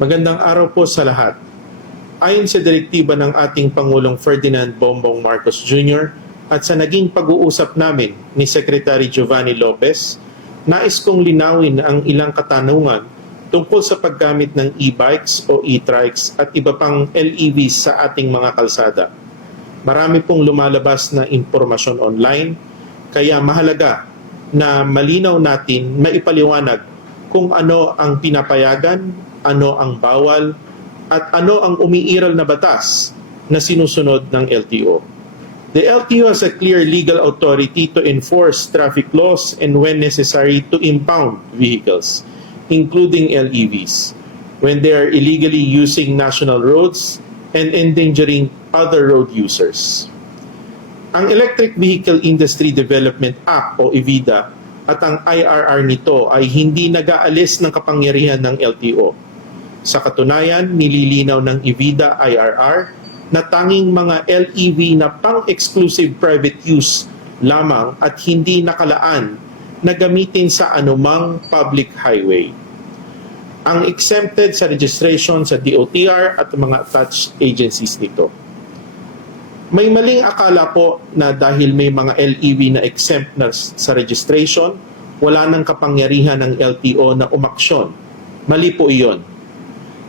Magandang araw po sa lahat. Ayon sa direktiba ng ating Pangulong Ferdinand Bongbong Marcos Jr. at sa naging pag-uusap namin ni Secretary Giovanni Lopez, nais kong linawin ang ilang katanungan tungkol sa paggamit ng e-bikes o e-trikes at iba pang LEVs sa ating mga kalsada. Marami pong lumalabas na impormasyon online, kaya mahalaga na malinaw natin maipaliwanag kung ano ang pinapayagan, ano ang bawal, at ano ang umiiral na batas na sinusunod ng LTO. The LTO has a clear legal authority to enforce traffic laws and when necessary to impound vehicles, including LEVs, when they are illegally using national roads and endangering other road users. Ang Electric Vehicle Industry Development Act o EVIDA at ang IRR nito ay hindi nag-aalis ng kapangyarihan ng LTO. Sa katunayan, nililinaw ng EVIDA IRR na tanging mga LEV na pang-exclusive private use lamang at hindi nakalaan na gamitin sa anumang public highway. Ang exempted sa registration sa DOTR at mga attached agencies nito. May maling akala po na dahil may mga LEV na exempt na sa registration, wala nang kapangyarihan ng LTO na umaksyon. Mali po iyon.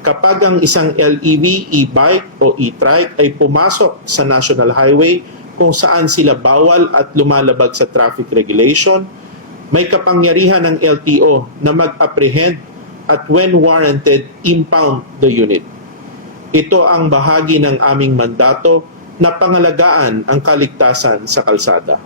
Kapag ang isang LEV, e-bike o e-trike ay pumasok sa national highway kung saan sila bawal at lumalabag sa traffic regulation, may kapangyarihan ng LTO na mag-apprehend at when warranted, impound the unit. Ito ang bahagi ng aming mandato na pangalagaan ang kaligtasan sa kalsada.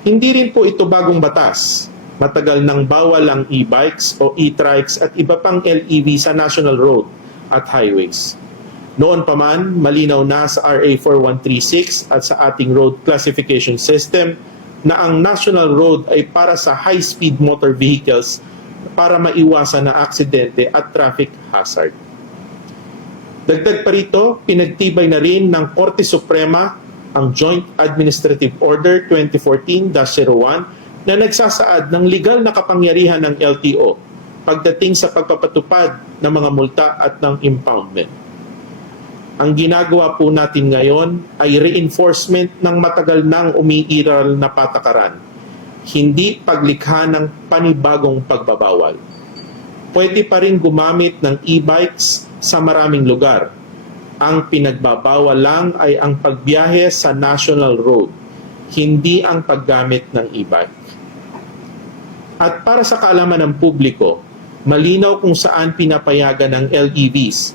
Hindi rin po ito bagong batas. Matagal nang bawal ang e-bikes o e-trikes at iba pang LEV sa national road at highways. Noon pa man, malinaw na sa RA 4136 at sa ating road classification system na ang national road ay para sa high-speed motor vehicles para maiwasan na aksidente at traffic hazard. Dagdag pa rito, pinagtibay na rin ng Korte Suprema ang Joint Administrative Order 2014-01 na nagsasaad ng legal na kapangyarihan ng LTO pagdating sa pagpapatupad ng mga multa at ng impoundment. Ang ginagawa po natin ngayon ay reinforcement ng matagal nang umiiral na patakaran, hindi paglikha ng panibagong pagbabawal. Pwede pa rin gumamit ng e-bikes sa maraming lugar. Ang pinagbabawal lang ay ang pagbiyahe sa national road, hindi ang paggamit ng e-bike. At para sa kaalaman ng publiko, malinaw kung saan pinapayagan ng LEVs.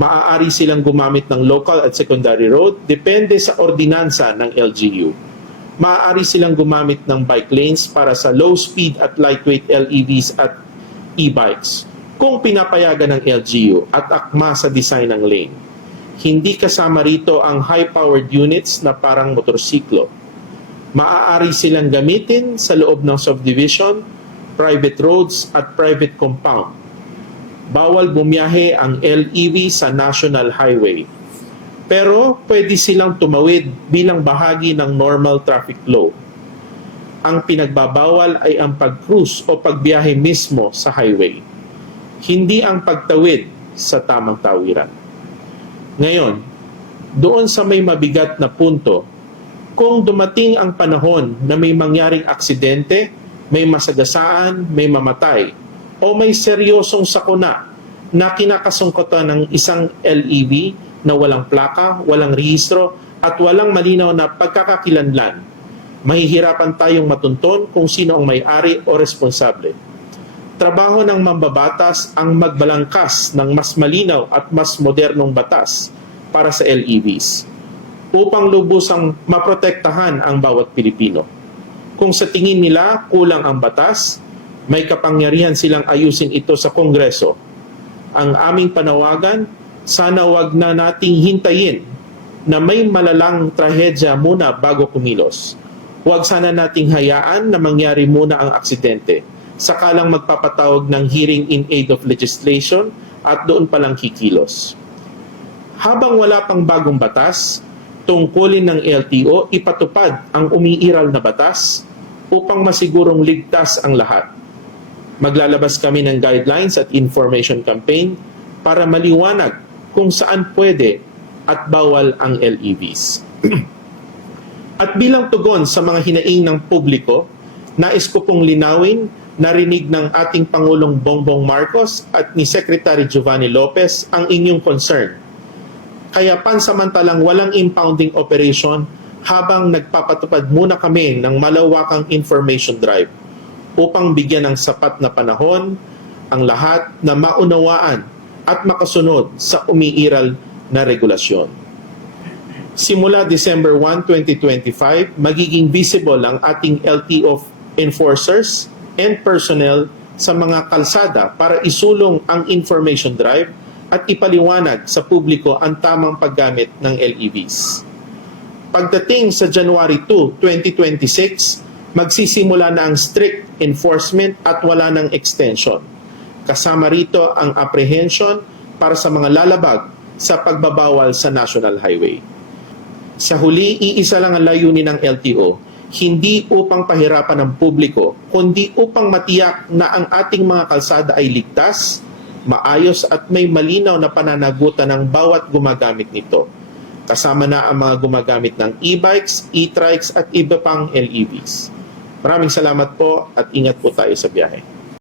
Maaari silang gumamit ng local at secondary road, depende sa ordinansa ng LGU. Maaari silang gumamit ng bike lanes para sa low speed at lightweight LEVs at e-bikes kung pinapayagan ng LGU at akma sa design ng lane. Hindi kasama rito ang high-powered units na parang motorsiklo. Maaari silang gamitin sa loob ng subdivision, private roads at private compound. Bawal bumiyahe ang LEV sa national highway. Pero pwede silang tumawid bilang bahagi ng normal traffic flow. Ang pinagbabawal ay ang pag-cruise o pagbiyahe mismo sa highway, hindi ang pagtawid sa tamang tawiran. Ngayon, doon sa may mabigat na punto, kung dumating ang panahon na may mangyaring aksidente, may masagasaan, may mamatay, o may seryosong sakuna na kinakasungkutan ng isang LEV na walang plaka, walang rehistro, at walang malinaw na pagkakakilanlan, mahihirapan tayong matunton kung sino ang may-ari o responsable. Trabaho ng mambabatas ang magbalangkas ng mas malinaw at mas modernong batas para sa LEVs upang lubusang maprotektahan ang bawat Pilipino. Kung sa tingin nila kulang ang batas, may kapangyarihan silang ayusin ito sa Kongreso. Ang aming panawagan, sana wag na nating hintayin na may malalang trahedya muna bago kumilos. Huwag sana nating hayaan na mangyari muna ang aksidente, sakalang magpapatawag ng hearing in aid of legislation at doon palang kikilos. Habang wala pang bagong batas, tungkulin ng LTO ipatupad ang umiiral na batas upang masigurong ligtas ang lahat. Maglalabas kami ng guidelines at information campaign para maliwanag kung saan pwede at bawal ang LEVs. At bilang tugon sa mga hinaing ng publiko, nais ko pong linawin, narinig ng ating Pangulong Bongbong Marcos at ni Secretary Giovanni Lopez ang inyong concern. Kaya pansamantalang walang impounding operation habang nagpapatupad muna kami ng malawakang information drive upang bigyan ng sapat na panahon ang lahat na maunawaan at makasunod sa umiiral na regulasyon. Simula December 1, 2025, magiging visible ang ating LTO enforcers and personnel sa mga kalsada para isulong ang information drive at ipaliwanag sa publiko ang tamang paggamit ng LEVs. Pagdating sa January 2, 2026, magsisimula na ang strict enforcement at wala ng extension. Kasama rito ang apprehension para sa mga lalabag sa pagbabawal sa National Highway. Sa huli, iisa lang ang layunin ng LTO, hindi upang pahirapan ng publiko, kundi upang matiyak na ang ating mga kalsada ay ligtas, maayos at may malinaw na pananagutan ng bawat gumagamit nito. Kasama na ang mga gumagamit ng e-bikes, e-trikes at iba pang LEVs. Maraming salamat po at ingat po tayo sa biyahe.